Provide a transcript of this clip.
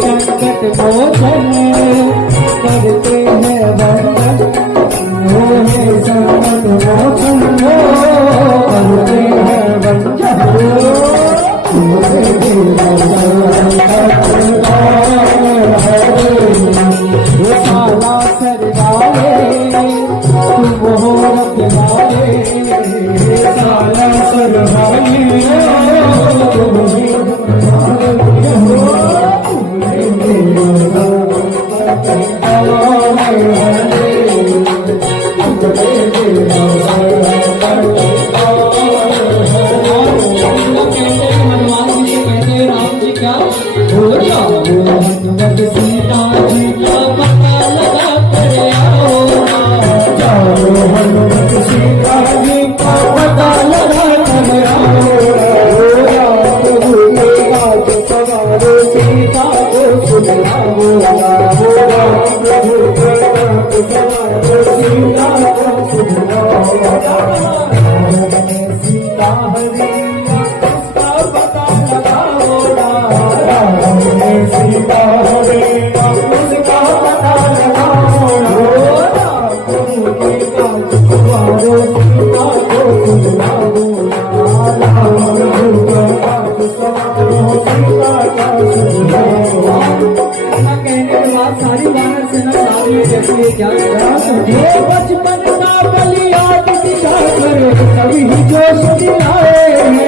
संकट मोचन करते हैं वंदन, संकट मोचन करते हैं वंदन। साला सरदारे तुम हो रखवाले, साला सरदारे तुम सीता जी का पता लगा कर आओ, हनुमत सीता जी का पता लगा कर आओ। सवारो सीता को सुनाओ, प्रभु के सवारो सीता को सुनाओ। सीता हरी उसका पता लगाओ, सीता हरे उसका पता लगाओ। प्रभु के सवारो सीता को सुनाओ, कहने के बाद सारी वानर सेना सारी जैसे क्या बचपन का बलियाद दिखा कर सभी जोश दिलाए।